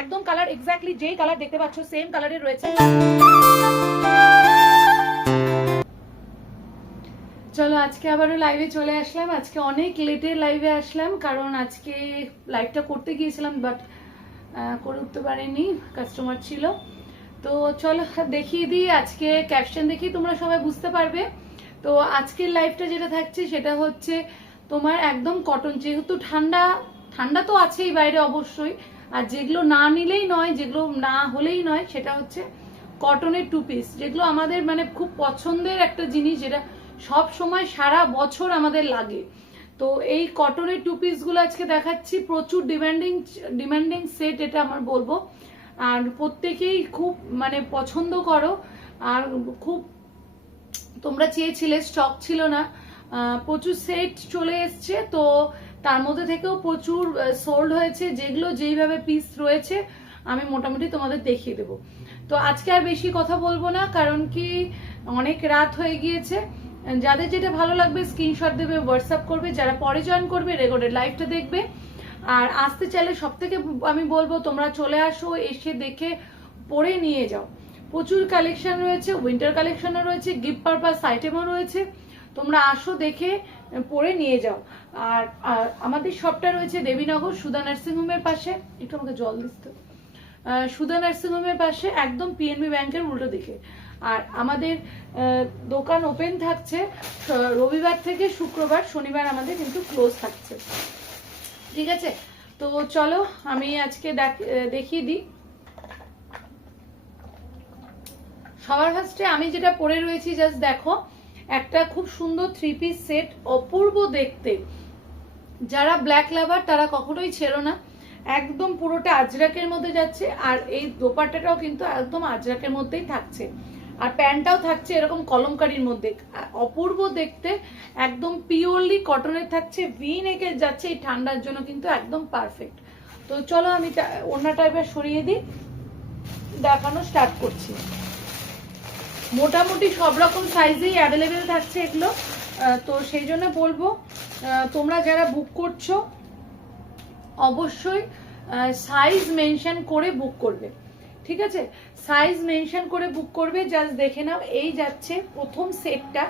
একদম colour exactly যেই colour দেখতে পাচ্ছ সেম কালারের রয়েছে। চলো আজকে আবারও লাইভে চলে আসলাম। আজকে অনেক লেটে লাইভে আসলাম, কারণ আজকে লাইভটা করতে গিয়েছিলাম বাট করে উঠতে পারিনি, কাস্টমার ছিল। তো চলো দেখিয়ে দিই, আজকে ক্যাপশন দেখি তোমরা সবাই বুঝতে পারবে। তো আজকের লাইভটা যেটা থাকছে সেটা হচ্ছে তোমার একদম কটন, যেহেতু ঠান্ডা ঠান্ডা তো আছেই বাইরে অবশ্যই, আর যেগুলো না নিলেই নয়, যেগুলো না হলেই নয়, সেটা হচ্ছে কটনের টু পিস, যেগুলো আমাদের মানে খুব পছন্দের একটা জিনিস, যেটা সব সময় সারা বছর আমাদের লাগে। তো এই কটনের টু পিসগুলো আজকে দেখাচ্ছি, প্রচুর ডিমান্ডিং সেট এটা আমার বলবো, আর প্রত্যেকেই খুব মানে পছন্দ করো, আর খুব তোমরা চেয়েছিলে, স্টক ছিল না, প্রচুর সেট চলে এসছে। তো তার মধ্যে থেকেও প্রচুর সোল্ড হয়েছে, যেগুলো যেইভাবে পিস রয়েছে আমি মোটামুটি তোমাদের দেখিয়ে দেবো। তো আজকে আর বেশি কথা বলবো না, কারণ কি অনেক রাত হয়ে গিয়েছে। যাদের যেটা ভালো লাগবে স্ক্রিনশট দেবে, হোয়াটসঅ্যাপ করবে, যারা পরে জয়েন করবে রেকর্ডেড লাইভটা দেখবে। আর আসতে চাইলে সব থেকে আমি বলবো তোমরা চলে আসো, এসে দেখে পরে নিয়ে যাও। প্রচুর কালেকশন রয়েছে, উইন্টার কালেকশনও রয়েছে, গিফট পারপাস আইটেমও রয়েছে, তোমরা আসো দেখে পরে নিয়ে যাও। আর আমাদের শপটা রয়েছে দেবীনগর সুধা নার্সিং হোমের পাশে, একটু আমাকে জল দিতে, সুধা নার্সিং হোমের পাশে একদম পিএনবি ব্যাংকের উল্টো দিকে। আর আমাদের দোকান ওপেন থাকছে রবিবার থেকে শুক্রবার, শনিবার আমাদের কিন্তু ক্লোজ থাকছে, ঠিক আছে? তো চলো আমি আজকে দেখিয়ে দিই। সবার ফার্স্টে আমি যেটা পরে রয়েছি জাস্ট দেখো, একটা খুব সুন্দর থ্রি পিস সেট, অপূর্ব দেখতে। যারা ব্ল্যাক লাভার তারা কখনোই ছেড়ো না, একদম পুরোটা আজরাকের মধ্যে যাচ্ছে, আর এই দোপাট্টাটাও কিন্তু একদম আজরাকের মধ্যেই থাকছে, আর প্যান্টটাও থাকছে এরকম কলমকারির মধ্যে, অপূর্ব দেখতে, একদম পিওরলি কটনের থাকছে, ভি নেকে যাচ্ছে, এই ঠান্ডার জন্য কিন্তু একদম পারফেক্ট। তো চলো আমি ওড়নাটা এবার সরিয়ে দিই, দেখানো স্টার্ট করছি। মোটামুটি সব রকম সাইজেই অ্যাভেলেবেল থাকছে এগুলো, তো সেই জন্য বলবো তোমরা যারা বুক করছো অবশ্যই সাইজ মেনশন করে বুক করবে, ঠিক আছে? সাইজ মেনশন করে বুক করবে। জাস্ট দেখে নাও, এই যাচ্ছে প্রথম সেটটা,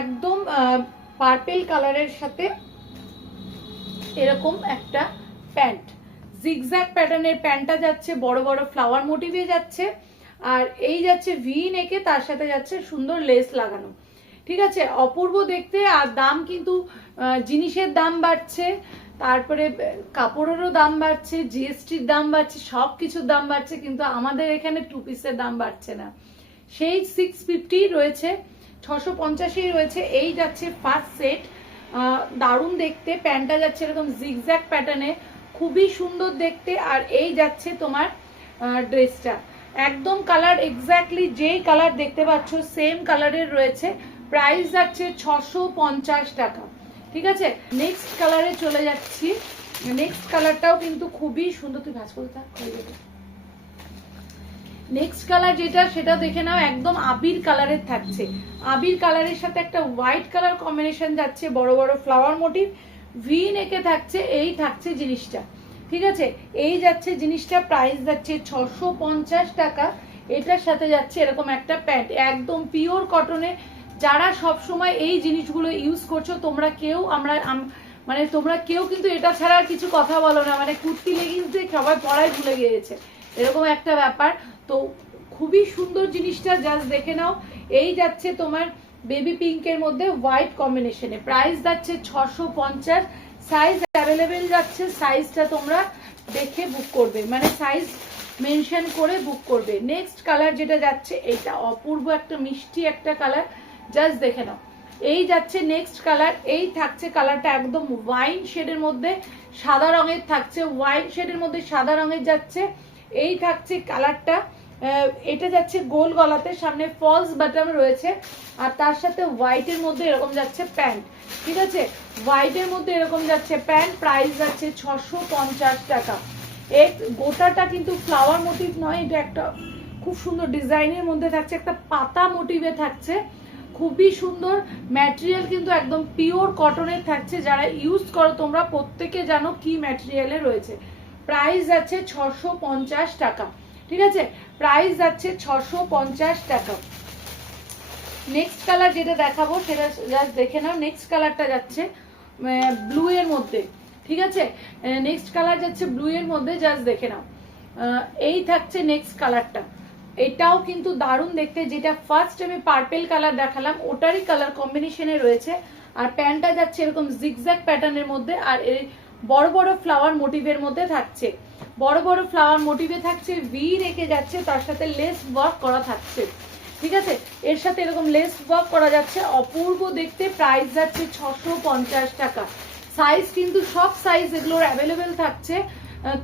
একদম পার্পেল কালারের সাথে এরকম একটা প্যান্ট, জিগজ্যাগ প্যাটার্নের প্যান্টটা যাচ্ছে, বড় বড় ফ্লাওয়ার মোটিভে যাচ্ছে, আর এই যাচ্ছে ভি নেকে, তার সাথে যাচ্ছে সুন্দর লেস লাগানো, ঠিক আছে? অপূর্ব দেখতে। আর দাম কিন্তু জিনিসের দাম বাড়ছে, তারপরে কাপড়েরও দাম বাড়ছে, জিএসটির দাম বাড়ছে, সব কিছুর দাম বাড়ছে, কিন্তু আমাদের এখানে টু পিসের দাম বাড়ছে না। সেই 650 রয়েছে, 650 রয়েছে। এই যাচ্ছে ফার্স্ট সেট, দারুণ দেখতে, প্যান্টটা যাচ্ছে এরকম জিগজ্যাগ প্যাটার্নে, খুবই সুন্দর দেখতে। আর এই যাচ্ছে তোমার ড্রেসটা, একদম কালার এক্স্যাক্টলি যেই কালার দেখতে পাচ্ছ সেম কালারের রয়েছে। প্রাইস যাচ্ছে 650 টাকা, ঠিক আছে? নেক্সট কালারে চলে যাচ্ছি। নেক্সট কালারটাও কিন্তু খুবই সুন্দর, তুই ভাঁজ করতে হয়ে যাবে। নেক্সট কালার যেটা সেটা দেখে নাও, একদম আবির কালারের থাকছে, আবির কালারের সাথে একটা হোয়াইট কালার কম্বিনেশন যাচ্ছে, বড় বড় ফ্লাওয়ার মোটিভ, ভি নেকে থাকছে, এই থাকছে জিনিসটা, ঠিক আছে? এই যাচ্ছে জিনিসটা, প্রাইস যাচ্ছে 650 টাকা। এটার সাথে যাচ্ছে এরকম একটা প্যান্ট, একদম পিওর কটনে। যারা সব সময় এই জিনিসগুলো ইউজ করছো তোমরা কেউ, মানে তোমরা কেউ কিন্তু এটা ছাড়া আর কিছু কথা বলো না, মানে কুর্তি লেগিংস দিয়ে সবাই পড়াই ভুলে গিয়েছে, এরকম একটা ব্যাপার। তো খুবই সুন্দর জিনিসটা, জাস্ট দেখে নাও। এই যাচ্ছে তোমার বেবি পিঙ্কের মধ্যে হোয়াইট কম্বিনেশনে, প্রাইস যাচ্ছে 650। সাইজ অ্যাভেলেবেল যাচ্ছে, সাইজটা তোমরা দেখে বুক করবে, মানে সাইজ মেনশন করে বুক করবে। নেক্সট কালার যেটা যাচ্ছে, এটা অপূর্ব একটা মিষ্টি একটা কালার, জাস্ট দেখে নাও। এই যাচ্ছে নেক্সট কালার, এই থাকছে কালারটা একদম ওয়াইন শেডের মধ্যে সাদা রঙের থাকছে, ওয়াইন শেডের মধ্যে সাদা রঙের যাচ্ছে, এই থাকছে কালারটা। এটা যাচ্ছে গোল গলাতে, সামনে ফলস বাটন রয়েছে, আর তার সাথে হোয়াইটের মধ্যে এরকম যাচ্ছে প্যান্ট, ঠিক আছে? হোয়াইটের মধ্যে এরকম যাচ্ছে প্যান্ট, প্রাইস যাচ্ছে 650 টাকা। এই গোটাটা কিন্তু ফ্লাওয়ার মোটিভ নয়, এটা একটা খুব সুন্দর ডিজাইনের মধ্যে থাকছে, একটা পাতা মোটিভে থাকছে, খুবই সুন্দর। ম্যাটেরিয়াল কিন্তু একদম পিওর কটনের থাকছে, যারা ইউজ করো তোমরা প্রত্যেকে জানো কি ম্যাটেরিয়ালে রয়েছে। প্রাইস যাচ্ছে 650 টাকা। ঠিক আছে, প্রাইস যাচ্ছে 650 টাকা। নেক্সট কালার যেটা দেখাবো সেটা জাস্ট দেখে নাও। নেক্সট কালারটা যাচ্ছে ব্লু এর মধ্যে। ঠিক আছে, নেক্সট কালার যাচ্ছে ব্লু এর মধ্যে, জাস্ট দেখে নাও। এই থাকছে নেক্সট কালারটা, এটাও কিন্তু দারুণ দেখতে। যেটা ফার্স্ট আমি পার্পেল কালার দেখালাম ওটারই কালার কম্বিনেশনে রয়েছে। আর প্যান্টটা যাচ্ছে এরকম জিগজ্যাগ প্যাটার্নের মধ্যে, আর এই বড় বড় ফ্লাওয়ার মোটিভের মধ্যে থাকছে। বড় বড় ফ্লাওয়ার মোটিভে থাকছে, ভি রেখে যাচ্ছে, তার সাথে লেস ওয়ার্ক করা থাকছে। ঠিক আছে, এর সাথে এরকম লেস ওয়ার্ক করা যাচ্ছে, অপূর্ব দেখতে। প্রাইস যাচ্ছে 650 টাকা। সাইজ কিন্তু সব সাইজ এগুলোর অ্যাভেলেবেল থাকছে।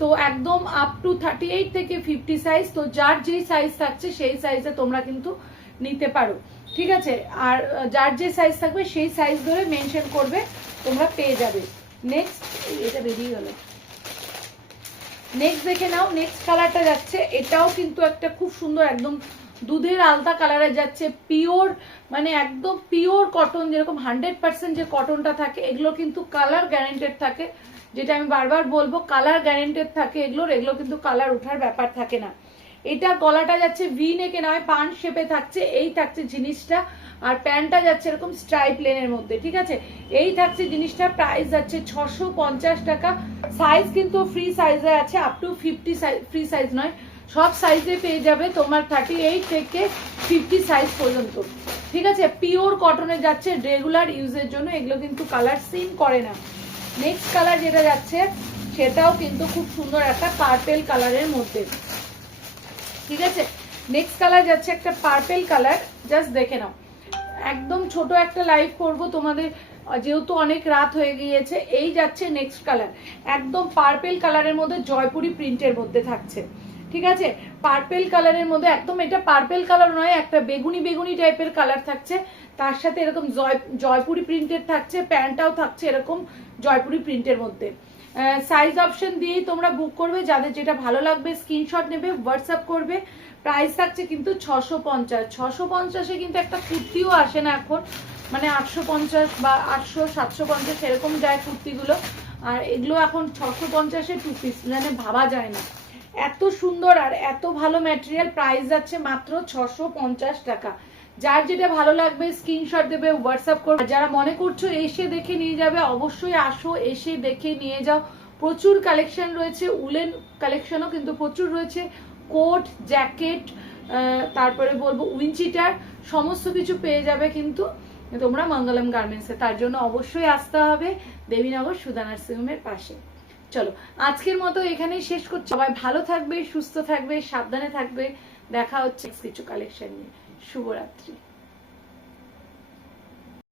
তো একদম আপ টু 38 থেকে 50 সাইজ। তো যার যেই সাইজ থাকছে সেই সাইজে তোমরা কিন্তু নিতে পারো। ঠিক আছে, আর যার যে সাইজ থাকবে সেই সাইজ ধরে মেনশন করবে, তোমরা পেয়ে যাবে। নেক্সট, এটা বেরিয়ে গেল। নেক্সট দেখে নাও, নেক্সট কালারটা যাচ্ছে, এটাও কিন্তু একটা খুব সুন্দর একদম দুধের আলতা কালারে যাচ্ছে। পিওর, মানে একদম পিওর কটন, যেরকম 100% যে কটনটা থাকে, এগুলো কিন্তু কালার গ্যারেন্টেড থাকে। যেটা আমি বারবার বলবো, কালার গ্যারেন্টেড থাকে এগুলোর, এগুলো কিন্তু কালার ওঠার ব্যাপার থাকে না। এটা গলাটা যাচ্ছে ভি নেকে নয়, পান শেপে থাকছে, এই থাকছে জিনিসটা। আর প্যান্টটা যাচ্ছে এরকম স্ট্রাইপ লেনের মধ্যে। ঠিক আছে, এই থাকছে জিনিসটা। প্রাইস যাচ্ছে 650 টাকা। সাইজ কিন্তু ফ্রি সাইজে আছে, up to 50 size, free size নয়, সব সাইজে পেয়ে যাবে তোমার 38 থেকে 50 সাইজ পর্যন্ত। ঠিক আছে, পিওর কটনে যাচ্ছে, রেগুলার ইউজের জন্য। এগুলো কিন্তু কালার সিন করে না। নেক্সট কালার যেটা যাচ্ছে সেটাও কিন্তু খুব সুন্দর একটা পার্পেল কালারের মধ্যে। ঠিক আছে, নেক্সট কালার যাচ্ছে একটা পার্পেল কালার, জাস্ট দেখে নাও। একদম ছোট একটা লাইভ করব তোমাদের, যেহেতু অনেক রাত হয়ে গিয়েছে। এই যাচ্ছে নেক্সট কালার, একদম পার্পেল কালারের মধ্যে জয়পুরি প্রিন্টের মধ্যে থাকছে। ঠিক আছে, পার্পেল কালারের মধ্যে একদম, এটা পার্পেল কালার নয়, একটা বেগুনি বেগুনি টাইপের কালার থাকছে। তার সাথে এরকম জয়পুরি প্রিন্টের থাকছে, প্যান্টটাও থাকছে এরকম জয়পুরি প্রিন্টের মধ্যে। সাইজ অপশন দিয়েই তোমরা বুক করবে, যাদের যেটা ভালো লাগবে স্ক্রিনশট নেবে, হোয়াটসঅ্যাপ করবে। প্রাইস থাকছে কিন্তু 650। 650-এ কিন্তু একটা কুর্তিও আসে না এখন, মানে 850 বা 800 750 এরকম যায় কুর্তিগুলো। আর এগুলো এখন 650-এ 2 পিস, মানে ভাবা যায় না। এত সুন্দর আর এত ভালো ম্যাটেরিয়াল। প্রাইস যাচ্ছে মাত্র 650 টাকা। যার যেটা ভালো লাগবে স্ক্রিনশট দেবে, হোয়াটসঅ্যাপ করবে। যারা মনে করছো এসে দেখে নিয়ে যাবে, অবশ্যই আসো, এসে দেখে নিয়ে যাও। প্রচুর কালেকশন রয়েছে, উলেন কালেকশনও কিন্তু প্রচুর রয়েছে। কোট, জ্যাকেট, তারপরে বলবো উইনচিটার, সমস্ত কিছু পেয়ে যাবে কিন্তু তোমরা মঙ্গলম গার্মেন্টসে। তার জন্য অবশ্যই আসতে হবে দেবীনগর সুধা নার্সিং হোমের পাশে। চলো, আজকের মতো এখানেই শেষ করছি। সবাই ভালো থাকবে, সুস্থ থাকবে, সাবধানে থাকবে। দেখা হচ্ছে কিছু কালেকশন নিয়ে। শুভরাত্রি।